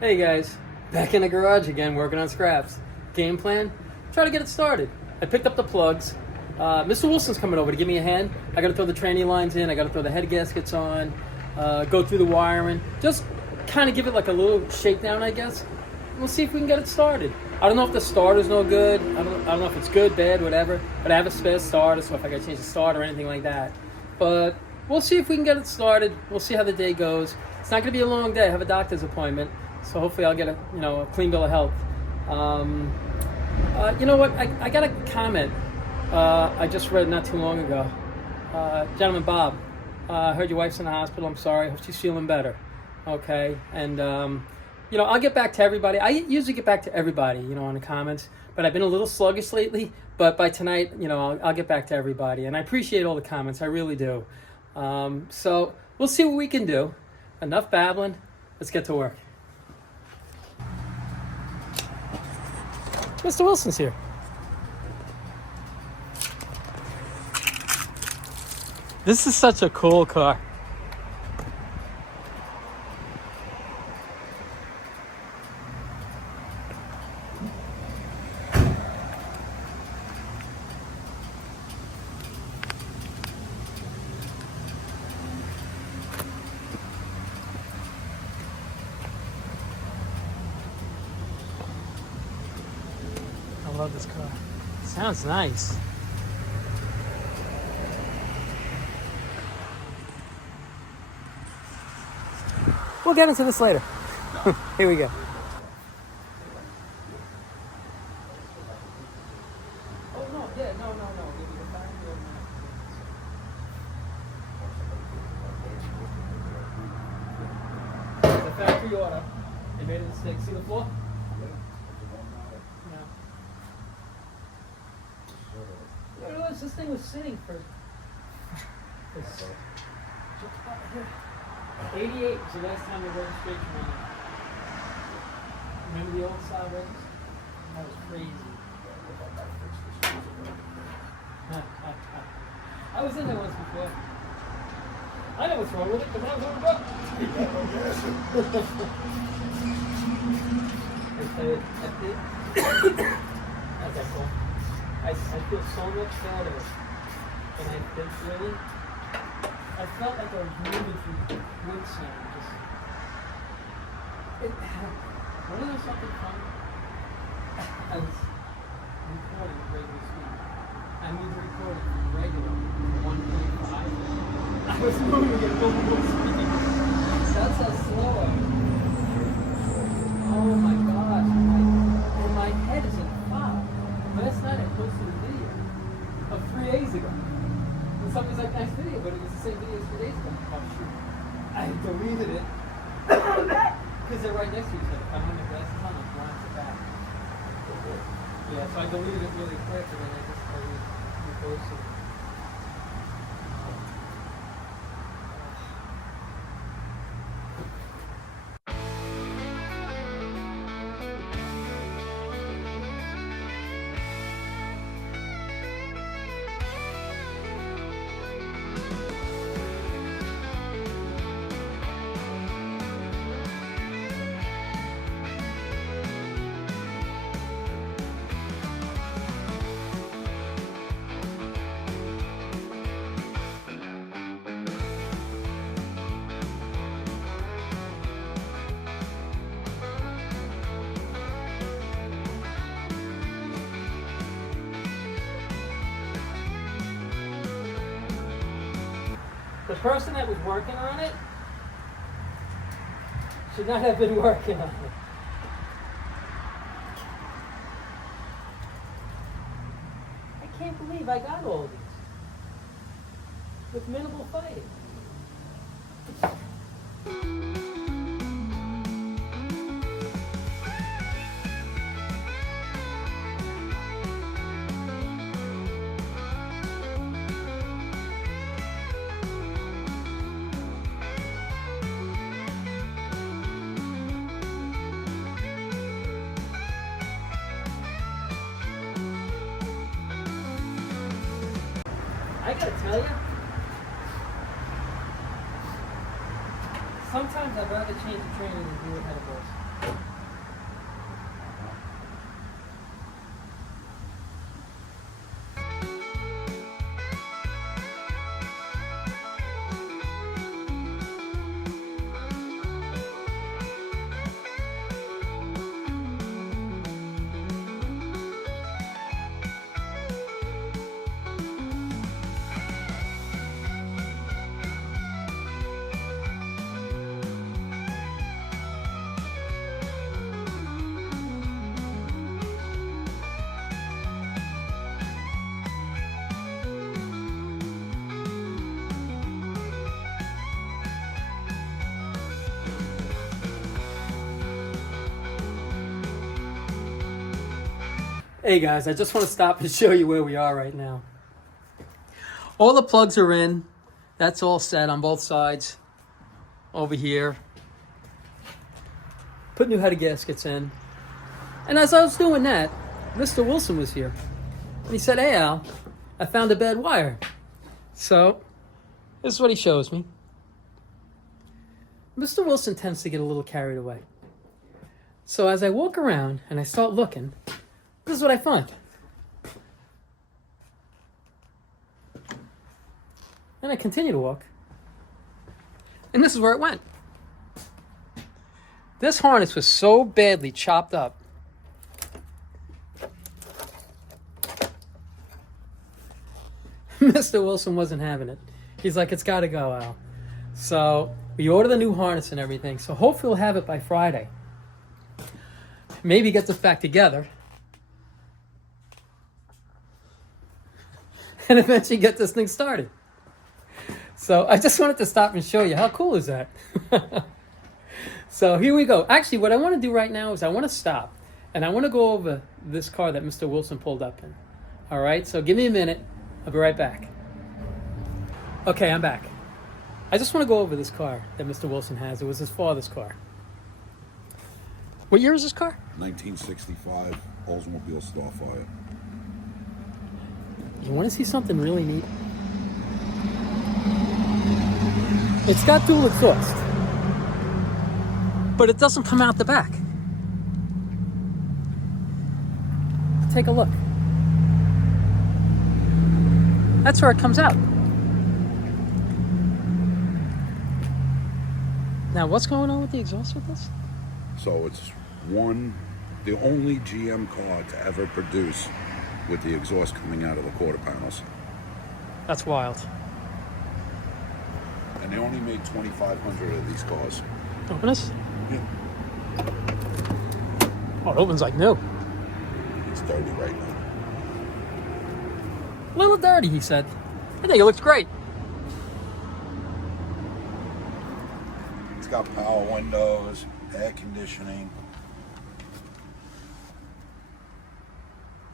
Hey guys, back in the garage again working on scraps. Game plan, try to get it started. I picked up the plugs. Mr. Wilson's coming over to give me a hand. I gotta throw the tranny lines in, I gotta throw the head gaskets on, go through the wiring. Just kind of give it like a little shakedown, I guess. We'll see if we can get it started. I don't know if the starter's no good. I don't know if it's good, bad, whatever. But I have a spare starter, so if I gotta change the starter or anything like that. But we'll see if we can get it started. We'll see how the day goes. It's not gonna be a long day. I have a doctor's appointment. So hopefully I'll get a clean bill of health. You know what? I got a comment I just read not too long ago. Gentleman Bob, I heard your wife's in the hospital. I'm sorry. Hope she's feeling better. Okay. And I'll get back to everybody. I usually get back to everybody, on the comments. But I've been a little sluggish lately. But by tonight, I'll get back to everybody. And I appreciate all the comments. I really do. So we'll see what we can do. Enough babbling. Let's get to work. Mr. Wilson's here. This is such a cool car. I love this car. Sounds nice. We'll get into this later. Here we go. Oh, no. It's a factory order. They made a mistake. See the floor? This thing was sitting for 88 was the last time the registration went out. Remember the old style regs? That was crazy. I was in there once before. I know what's wrong with it, but that was on the book. That's that cool. I feel so much better than I did really. I felt like I was moving through quicksand. Want to know something funny? I was recording at regular speed. I moved the recording from regular to 1.5. I was moving at normal speed. That's how slow I was. Oh my gosh. My head is in fog. Last night I posted a video of 3 days ago. And somebody's like, nice video, but it was the same video as 3 days ago. Oh shoot. I deleted it. Because they're right next to each other. If I have my glasses on, I'm glance it back. Yeah, so I deleted it really quick and then I just reposted it. The person that was working on it should not have been working on it. I can't believe I got all these with minimal fighting. I gotta tell you, sometimes I'd rather change the trainer than do it head of horse. Hey guys, I just want to stop and show you where we are right now. All the plugs are in. That's all set on both sides. Over here. Put new header gaskets in. And as I was doing that, Mr. Wilson was here. And he said, "Hey Al, I found a bad wire." So, this is what he shows me. Mr. Wilson tends to get a little carried away. So as I walk around and I start looking, this is what I find. And I continue to walk. And this is where it went. This harness was so badly chopped up. Mr. Wilson wasn't having it. He's like, "It's got to go, Al." So we ordered the new harness and everything. So hopefully we'll have it by Friday. Maybe get this back together. And eventually get this thing started. So I just wanted to stop and show you. How cool is that? So here we go. Actually, what I want to do right now is I want to stop. And I want to go over this car that Mr. Wilson pulled up in. All right, so give me a minute. I'll be right back. Okay, I'm back. I just want to go over this car that Mr. Wilson has. It was his father's car. What year is this car? 1965 Oldsmobile Starfire. You want to see something really neat? It's got dual exhaust, but it doesn't come out the back. Take a look. That's where it comes out. Now, what's going on with the exhaust with this? So it's the only GM car to ever produce with the exhaust coming out of the quarter panels. That's wild. And they only made 2,500 of these cars. Open this? Yeah. Oh, it opens like new. It's dirty right now. A little dirty, he said. I think it looks great. It's got power windows, air conditioning,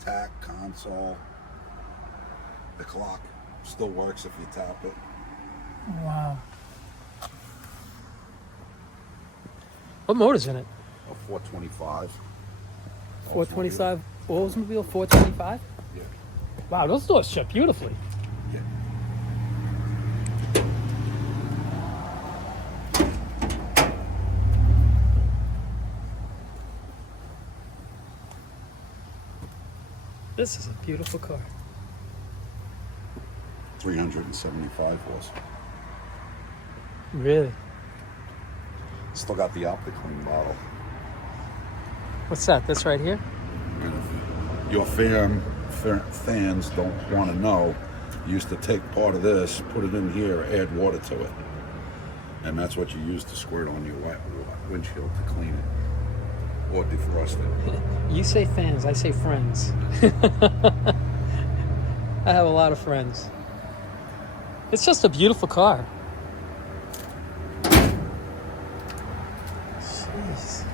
tack console. The clock still works if you tap it. Wow. What motor's in it? A 425. 425 Oldsmobile 425? Yeah. Wow, those doors shut beautifully. Yeah. This is a beautiful car. 375 horse. Really? Still got the OptiClean bottle. What's that? This right here? And if your fans don't want to know, you used to take part of this, put it in here, add water to it. And that's what you use to squirt on your windshield to clean it or defrost it. You say fans, I say friends. I have a lot of friends. It's just a beautiful car. Jeez.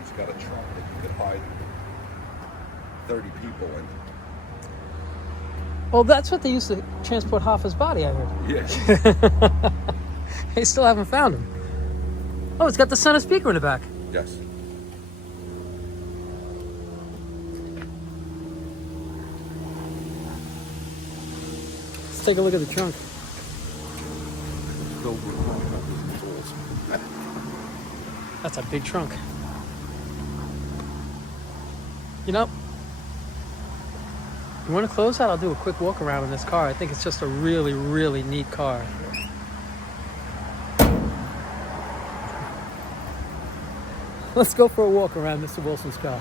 It's got a trunk that you could hide 30 people in. Well, that's what they used to transport Hoffa's body, I heard. Yeah. They still haven't found him. Oh, it's got the center speaker in the back. Yes. Let's take a look at the trunk. Filled with tools. That's a big trunk. You know, you want to close that? I'll do a quick walk around in this car. I think it's just a really, really neat car. Let's go for a walk around Mr. Wilson's car.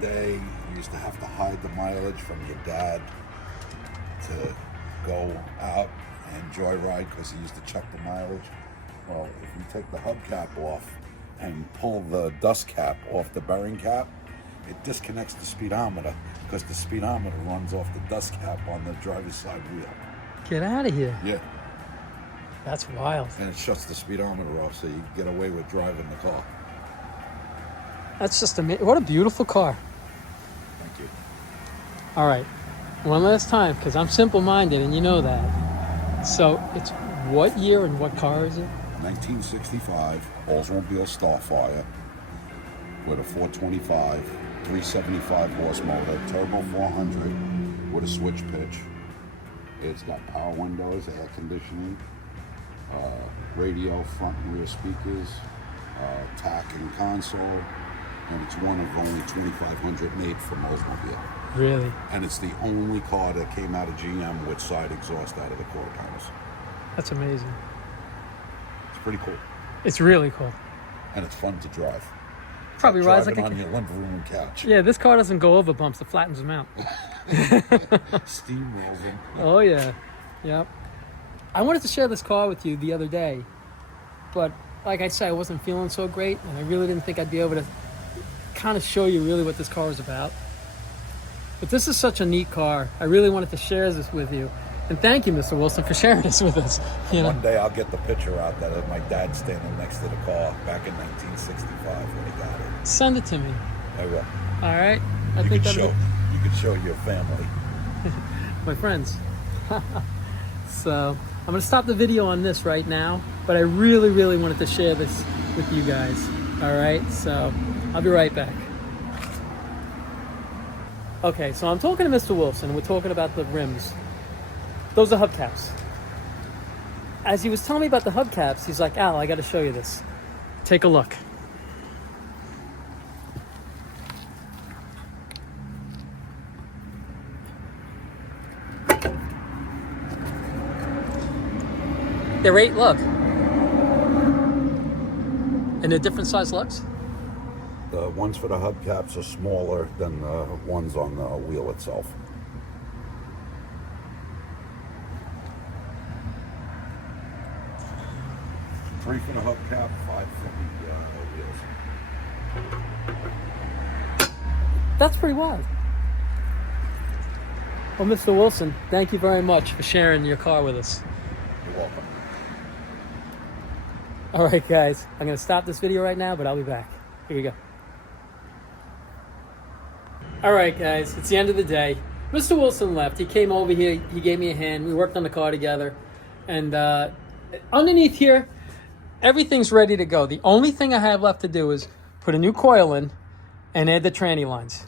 day, you used to have to hide the mileage from your dad to go out and joyride because he used to check the mileage. Well, if you take the hubcap off and pull the dust cap off the bearing cap, it disconnects the speedometer because the speedometer runs off the dust cap on the driver's side wheel. Get out of here. Yeah. That's wild. And it shuts the speedometer off so you get away with driving the car. That's just amazing. What a beautiful car. Thank you. All right. One last time, because I'm simple-minded, and you know that. So it's what year and what car is it? 1965 Oldsmobile Starfire with a 425, 375 horse motor, turbo 400 with a switch pitch. It's got power windows, air conditioning, radio, front and rear speakers, tack and console, and it's one of only 2,500 made from Oldsmobile. Really? And it's the only car that came out of GM with side exhaust out of the quarter panels. That's amazing. It's pretty cool. It's really cool. And it's fun to drive. Probably rides like on your living room couch. Yeah, this car doesn't go over bumps, it flattens them out. Steamrolls them. Oh yeah. Yep. I wanted to share this car with you the other day, but like I said, I wasn't feeling so great, and I really didn't think I'd be able to kind of show you really what this car is about. But this is such a neat car. I really wanted to share this with you. And thank you, Mr. Wilson, for sharing this with us. You know? One day I'll get the picture out that of my dad standing next to the car back in 1965 when he got it. Send it to me. I will. All right. You could show your family. My friends. So I'm going to stop the video on this right now, but I really, really wanted to share this with you guys. All right. So I'll be right back. Okay. So I'm talking to Mr. Wilson. We're talking about the rims. Those are hubcaps. As he was telling me about the hubcaps, he's like, Al, I got to show you this. Take a look. They're 8 lug. And they're different size lugs? The ones for the hubcaps are smaller than the ones on the wheel itself. Three for the hubcap, 5 for the wheels. That's pretty wild. Well, Mr. Wilson, thank you very much for sharing your car with us. You're welcome. All right, guys. I'm going to stop this video right now, but I'll be back. Here you go. All right, guys. It's the end of the day. Mr. Wilson left. He came over here. He gave me a hand. We worked on the car together. And underneath here, everything's ready to go. The only thing I have left to do is put a new coil in and add the tranny lines.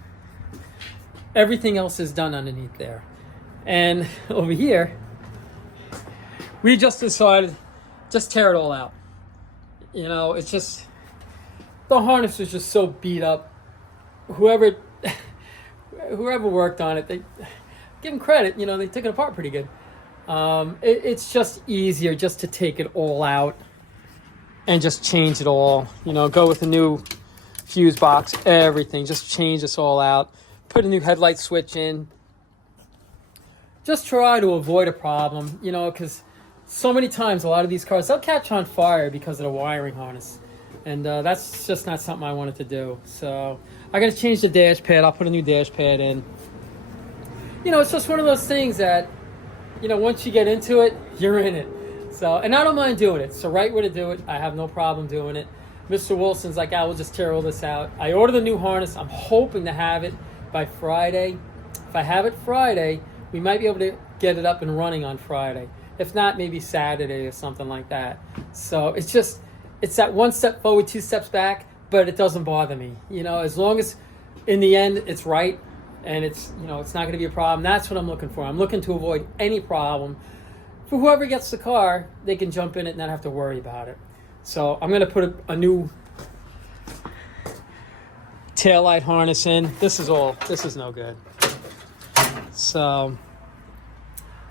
Everything else is done underneath there. And over here, we just decided, just tear it all out. You know, it's just, the harness was just so beat up. Whoever worked on it, they give them credit, you know, they took it apart pretty good. It's just easier just to take it all out and just change it all, you know, go with a new fuse box, everything, just change this all out, put a new headlight switch in, just try to avoid a problem, you know, because so many times a lot of these cars, they'll catch on fire because of the wiring harness, and that's just not something I wanted to do. So I got to change the dash pad. I'll put a new dash pad in. You know, it's just one of those things that, you know, once you get into it, you're in it. So, and I don't mind doing it. It's the right way to do it. I have no problem doing it. Mr. Wilson's like, I will just tear all this out. I ordered the new harness. I'm hoping to have it by Friday. If I have it Friday, we might be able to get it up and running on Friday. If not, maybe Saturday or something like that. So it's just, it's that one step forward, 2 steps back, but it doesn't bother me. You know, as long as in the end it's right and it's, you know, it's not going to be a problem. That's what I'm looking for. I'm looking to avoid any problem. For whoever gets the car, they can jump in it and not have to worry about it. So I'm going to put a new taillight harness in. This is no good. So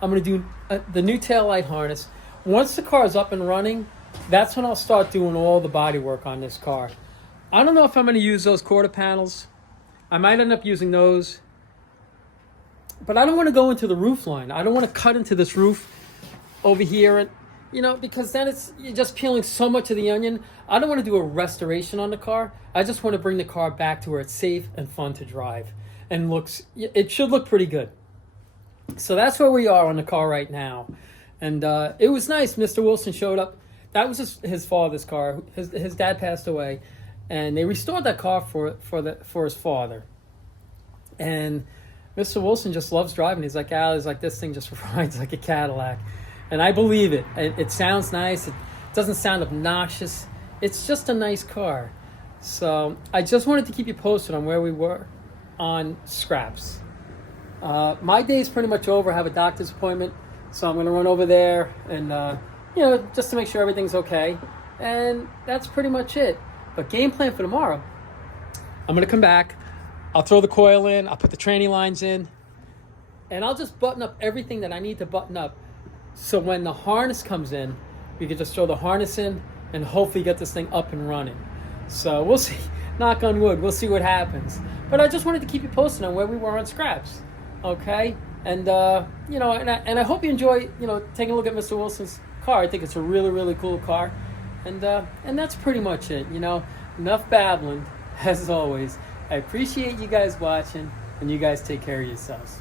I'm going to do the new taillight harness. Once the car is up and running, that's when I'll start doing all the body work on this car. I don't know if I'm going to use those quarter panels I might end up using those, but I don't want to go into the roof line. I don't want to cut into this roof over here, and because then you're just peeling so much of the onion. I don't want to do a restoration on the car. I just want to bring the car back to where it's safe and fun to drive, and it should look pretty good. So that's where we are on the car right now, and it was nice. Mr. Wilson showed up. That was his father's car. His dad passed away, and they restored that car for his father. And Mr. Wilson just loves driving. He's like, this thing just rides like a Cadillac. And I believe it. It sounds nice. It doesn't sound obnoxious. It's just a nice car. So I just wanted to keep you posted on where we were on scraps. My day is pretty much over. I have a doctor's appointment, so I'm going to run over there and, just to make sure everything's okay. And that's pretty much it. But game plan for tomorrow, I'm going to come back. I'll throw the coil in. I'll put the tranny lines in. And I'll just button up everything that I need to button up. So when the harness comes in, we can just throw the harness in and hopefully get this thing up and running. So we'll see. Knock on wood. We'll see what happens. But I just wanted to keep you posted on where we were on scraps. Okay? And, and I hope you enjoy, taking a look at Mr. Wilson's car. I think it's a really, really cool car. And that's pretty much it. Enough babbling, as always. I appreciate you guys watching, and you guys take care of yourselves.